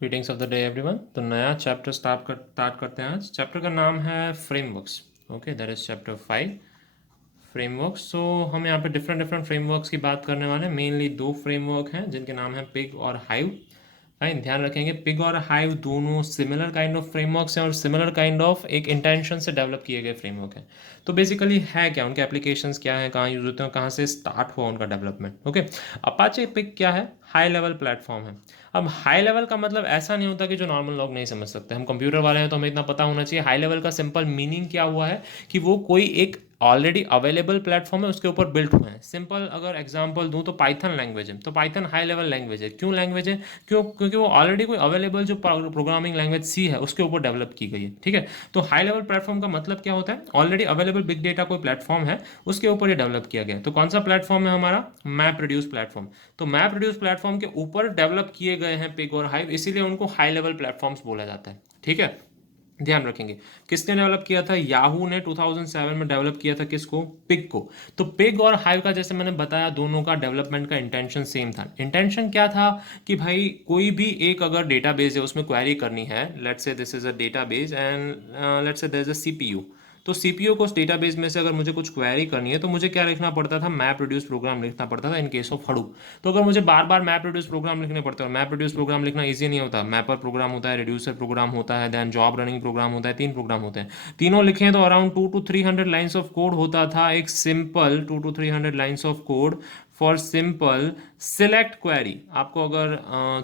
Greetings of the day everyone. तो नया chapter start करते हैं। आज चैप्टर का नाम है frameworks. Okay, that is chapter 5, frameworks. So हम यहाँ पे डिफरेंट डिफरेंट फ्रेमवर्क्स की बात करने वाले हैं। मेनली दो फ्रेमवर्क हैं जिनके नाम है पिग और हाइव। फाइन, ध्यान रखेंगे पिग और हाइव दोनों सिमिलर काइंड ऑफ फ्रेमवर्क्स हैं और सिमिलर काइंड ऑफ एक इंटेंशन से डेवलप किए गए फ्रेमवर्क हैं। तो बेसिकली है क्या, उनके एप्लीकेशंस क्या हैं, कहाँ यूज होते हैं, कहाँ से स्टार्ट हुआ उनका डेवलपमेंट। ओके, अपाचे पिग क्या है? हाई लेवल प्लेटफॉर्म है। अब हाई लेवल का मतलब ऐसा नहीं होता कि जो नॉर्मल लोग नहीं समझ सकते। हम कंप्यूटर वाले हैं तो हमें इतना पता होना चाहिए। हाई लेवल का सिंपल मीनिंग क्या हुआ है कि वो कोई एक ऑलरेडी अवेलेबल प्लेटफॉर्म है उसके ऊपर बिल्ट हुए हैं। सिंपल अगर एग्जांपल दूं तो पाइथन लैंग्वेज है, तो पाइथन हाई लेवल लैंग्वेज है। क्यों लैंग्वेज है? क्योंकि वो ऑलरेडी कोई अवेलेबल जो प्रोग्रामिंग लैंग्वेज सी है उसके ऊपर डेवलप की गई है। ठीक है, तो हाई लेवल प्लेटफॉर्म का मतलब क्या होता है? ऑलरेडी अवेलेबल बिग डेटा कोई प्लेटफॉर्म है उसके ऊपर ये डेवलप किया गया है। तो कौन सा प्लेटफॉर्म है हमारा? Map reduce platform. तो मैप रिड्यूस प्लेटफॉर्म के ऊपर डेवलप किए गए हैं पिग और हाइव, इसीलिए उनको हाई लेवल प्लेटफॉर्म्स बोला जाता है। ठीक है, ध्यान रखेंगे। किसने डेवलप किया था? याहू ने 2007 में डेवलप किया था। किसको? पिग को। तो पिग और हाइव का जैसे मैंने बताया दोनों का डेवलपमेंट का इंटेंशन सेम था। इंटेंशन क्या था कि भाई कोई भी एक अगर डेटाबेस है उसमें क्वेरी करनी है, let's say this is a database and let's say there is a CPU. तो सीपीयू को उस डेटाबेस में से अगर मुझे कुछ क्वेरी करनी है तो मुझे क्या लिखना पड़ता था? मैप रिड्यूस प्रोग्राम लिखना पड़ता था इन केस ऑफ हडूप। तो अगर मुझे बार बार मैप रिड्यूस प्रोग्राम लिखने पड़ते हैं, और मैप रिड्यूस प्रोग्राम लिखना इजी नहीं होता। मैपर प्रोग्राम होता है, रिड्यूसर प्रोग्राम होता है, देन जॉब रनिंग प्रोग्राम होता है, 3 प्रोग्राम होते हैं। तीनों लिखे तो around 2 to 300 lines of code होता था। एक simple 2 to 300 lines of code for simple select query. आपको अगर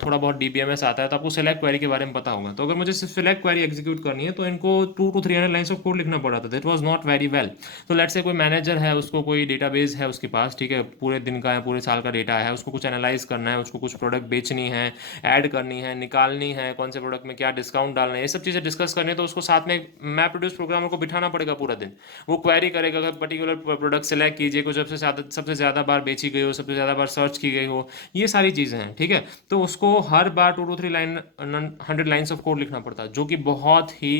थोड़ा बहुत डीबीएमएस आता है तो आपको सिलेक्ट क्वेरी के बारे में पता होगा। तो अगर मुझे सिर्फ सिलेक्ट क्वेरी एग्जीक्यूट करनी है तो इनको 2 to 300 लाइन्स ऑफ कोड लिखना पड़ा था। That was not very well. तो लेट्स से कोई मैनेजर है, उसको कोई डेटाबेस है उसके पास, ठीक है, पूरे दिन का है, पूरे साल का डेटा है, उसको कुछ एनालाइज करना है, उसको कुछ प्रोडक्ट बेचनी है, ऐड करनी है, निकालनी है, कौन से प्रोडक्ट में क्या डिस्काउंट डालना है, ये सब चीज़ें डिस्कस करनी है। तो उसको साथ में मैप प्रोड्यूस प्रोग्रामर को बिठाना पड़ेगा पूरा दिन। वो क्वेरी करेगा अगर पर्टिकुलर प्रोडक्ट सेलेक्ट कीजिए, कुछ सबसे ज़्यादा बार बेची गई हो, सबसे ज़्यादा बार सर्च की गई हो, ये सारी चीज़ें हैं। ठीक है, तो उसको हर बार 2 to 3 line 100 lines of code लिखना पड़ता है, जो कि बहुत ही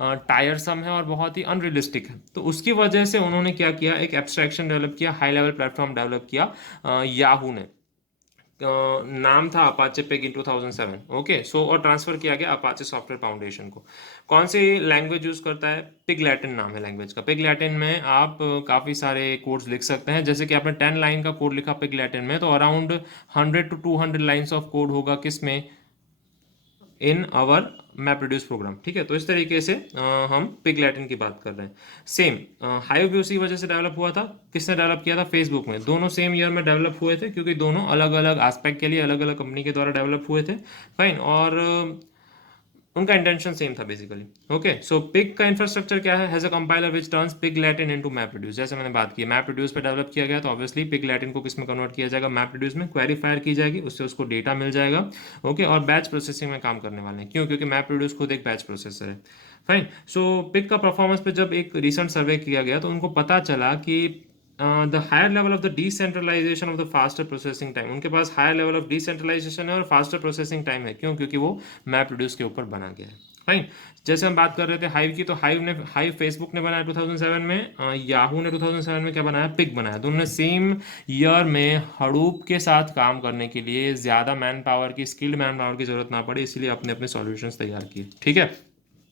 टायरसम है और बहुत ही अनरियलिस्टिक है। तो उसकी वजह से उन्होंने क्या किया, एक एब्स्ट्रैक्शन डेवलप किया, हाई लेवल प्लेटफॉर्म डेवलप किया याहू ने। नाम था अपाचे पिग इन 2007। ओके, सो और ट्रांसफर किया गया अपाचे सॉफ्टवेयर फाउंडेशन को। कौन सी लैंग्वेज यूज करता है? पिग लैटिन नाम है लैंग्वेज का। पिग लैटिन में आप काफ़ी सारे कोड्स लिख सकते हैं। जैसे कि आपने 10 लाइन का कोड लिखा पिग लैटिन में, तो around 100 to 200 lines of code होगा किस में? In our map reduce program. ठीक है, तो इस तरीके से हम पिग लैटिन की बात कर रहे हैं। सेम हाइव भी उसी वजह से डेवलप हुआ था। किसने डेवलप किया था? फेसबुक में। दोनों सेम ईयर में डेवलप हुए थे क्योंकि दोनों अलग अलग एस्पेक्ट के लिए अलग अलग कंपनी के द्वारा डेवलप हुए थे। फाइन, और उनका इंटेंशन सेम था बेसिकली। ओके, सो पिग का इंफ्रास्ट्रक्चर क्या है? Has a compiler which turns pig Latin into map reduce. जैसे मैंने बात की, मैप रिड्यूस पे डेवलप किया गया, तो ऑब्वियसली पिग लैटिन को किस में कन्वर्ट किया जाएगा? मैप रिड्यूस में। क्वेरी फायर की जाएगी, उससे उसको डेटा मिल जाएगा। ओके, और बैच प्रोसेसिंग में काम करने वाले हैं। क्यों? क्योंकि मैप रिड्यूस खुद एक बैच प्रोसेसर है। फाइन, सो पिग का परफॉर्मेंस पे जब एक रिसेंट सर्वे किया गया तो उनको पता चला कि the higher level of the decentralization of the faster processing time, उनके पास हायर लेवल ऑफ डिसेंट्रलाइजेशन है और फास्टर प्रोसेसिंग टाइम है। क्यों? क्योंकि वो मैप रिड्यूस के ऊपर बना गया है। फाइन, जैसे हम बात कर रहे थे हाइव की, तो हाइव फेसबुक ने बनाया 2007 में, याहू ने 2007 में क्या बनाया? पिग बनाया। दोनों ने सेम ईयर में हडूप के साथ काम करने के लिए ज़्यादा मैन पावर की, स्किल्ड मैन पावर की जरूरत ना पड़े, इसलिए अपने अपने सॉल्यूशंस तैयार किए। ठीक है,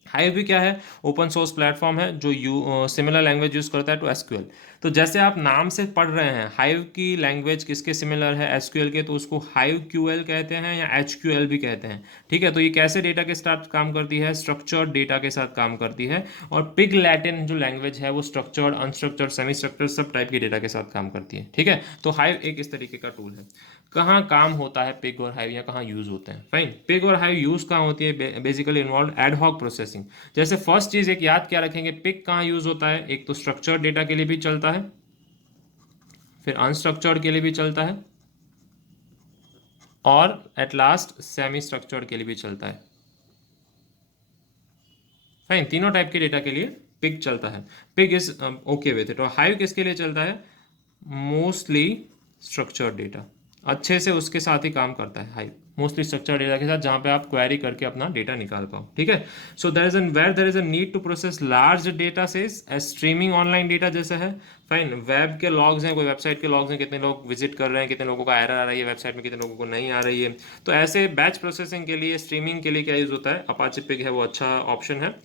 हाइव भी क्या है? ओपन सोर्स प्लेटफॉर्म है जो सिमिलर लैंग्वेज यूज करता है टू एसक्यूएल। तो जैसे आप नाम से पढ़ रहे हैं हाइव की लैंग्वेज किसके सिमिलर है? एसक्यूएल के। तो उसको हाइव क्यूएल कहते हैं या एचक्यूएल भी कहते हैं। ठीक है, तो ये कैसे डेटा के साथ काम करती है? स्ट्रक्चर्ड डेटा के साथ काम करती है। और पिग लैटिन जो लैंग्वेज है वो स्ट्रक्चर्ड, अनस्ट्रक्चर्ड, सेमी स्ट्रक्चर्ड सब टाइप के डेटा के साथ काम करती है। ठीक है, तो हाइव एक इस तरीके का टूल है। कहाँ काम होता है पिग और हाइव, या कहाँ यूज होते हैं? फाइन, पिग और हाइव यूज कहाँ होती है? Basically involve ad hoc processing. जैसे फर्स्ट चीज एक याद क्या रखेंगे, पिग कहाँ यूज होता है? एक तो स्ट्रक्चर्ड डेटा के लिए भी चलता है, फिर अनस्ट्रक्चर्ड के लिए भी चलता है, और एट लास्ट सेमी स्ट्रक्चर्ड के लिए भी चलता है। फाइन, तीनों टाइप के डेटा के लिए पिग चलता है। Pig is okay with it. और हाइव किसके लिए चलता है? Mostly structured data. अच्छे से उसके साथ ही काम करता है हाइव, मोस्टली स्ट्रक्चर डेटा के साथ, जहाँ पे आप क्वेरी करके अपना डेटा निकाल पाओ, ठीक है। So there is a need to process large data सेस एज स्ट्रीमिंग ऑनलाइन डेटा जैसा है। फाइन, वेब के लॉग्स हैं, कोई वेबसाइट के लॉग्स हैं, कितने लोग विजिट कर रहे हैं, कितने लोगों का एरर आ रही है वेबसाइट में, कितने लोगों को नहीं आ रही है। तो ऐसे बैच प्रोसेसिंग के लिए, स्ट्रीमिंग के लिए क्या यूज़ होता है, अपाचे पिग है वो अच्छा ऑप्शन है।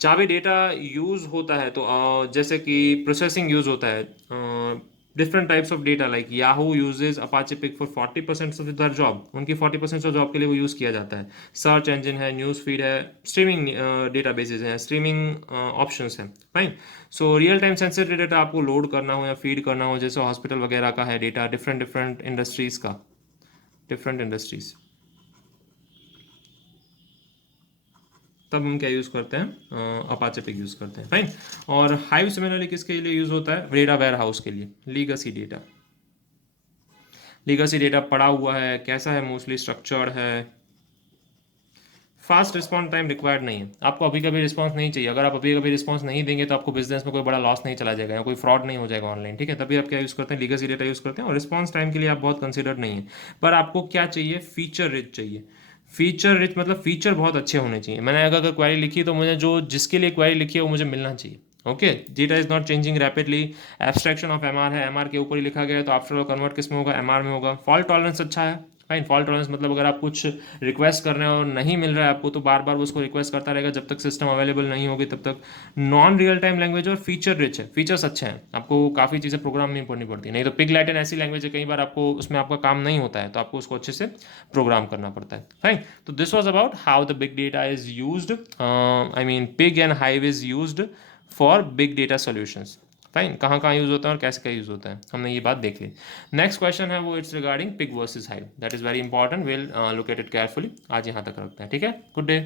जहाँ भी डेटा यूज़ होता है तो जैसे कि प्रोसेसिंग यूज़ होता है, different types of data, like Yahoo uses Apache Pig for 40% of their job, उनकी 40% ऑफ जॉब के लिए वो यूज़ किया जाता है। सर्च इंजन है, न्यूज़ फीड है, स्ट्रीमिंग डेटा बेसिस हैं, स्ट्रीमिंग ऑप्शंस हैं। Fine. So real time sensitive data आपको लोड करना हो या फीड करना हो, जैसे हॉस्पिटल वगैरह का है डेटा, डिफरेंट डिफरेंट इंडस्ट्रीज़ का, डिफरेंट इंडस्ट्रीज़, तब हम क्या यूज़ करते हैं, अपाचे पिग यूज़ करते हैं। फाइन। और हाइव सिमिलरली किसके लिए यूज़ होता है, डेटा वेयर हाउस के लिए, लीगसी डेटा। लीगसी डेटा पड़ा हुआ है, कैसा है, मोस्टली स्ट्रक्चर्ड है। फास्ट रिस्पॉन्स टाइम रिक्वायर्ड नहीं है, आपको अभी कभी रिस्पॉन्स नहीं चाहिए। अगर आप अभी कभी रिस्पॉन्स नहीं देंगे तो आपको बिजनेस में कोई बड़ा लॉस नहीं चला जाएगा या कोई फ्रॉड नहीं हो जाएगा ऑनलाइन, ठीक है। तभी आप क्या यूज़ करते हैं, लीगसी डेटा यूज़ करते हैं। और रिस्पॉन्स टाइम के लिए आप बहुत कंसिडर्ड नहीं है, पर आपको क्या चाहिए, फीचर रिच चाहिए। फीचर रिच मतलब फीचर बहुत अच्छे होने चाहिए। मैंने अगर क्वेरी लिखी तो मुझे जो जिसके लिए क्वेरी लिखी है वो मुझे मिलना चाहिए। Okay, data is not changing rapidly, abstraction of MR है, एमआर के ऊपर ही लिखा गया है तो आफ्टर ऑल कन्वर्ट किस में होगा, एमआर में होगा। फॉल्ट टॉलरेंस अच्छा है। फाइन, फॉल्ट टॉलरेंस मतलब अगर आप कुछ रिक्वेस्ट कर रहे हो और नहीं मिल रहा है आपको तो बार बार उसको रिक्वेस्ट करता रहेगा जब तक सिस्टम अवेलेबल नहीं होगी तब तक। नॉन रियल टाइम लैंग्वेज और फीचर रिच है, फीचर्स अच्छे हैं, आपको काफ़ी चीज़ें प्रोग्राम नहीं पढ़नी पड़ती। नहीं तो पिग लैटिन ऐसी लैंग्वेज है कई बार आपको उसमें आपका काम नहीं होता है तो आपको उसको अच्छे से प्रोग्राम करना पड़ता है। फाइन। तो this was about how the big data is use, I mean pig and hive is use for big data solutions. Fine, कहाँ कहाँ यूज़ होता है और कैसे क्या यूज़ होता है, हमने ये बात देख ली। नेक्स्ट क्वेश्चन है वो it's regarding pig versus hive, that is very important, will look at it carefully. आज यहाँ तक रखते हैं, ठीक है। Good day.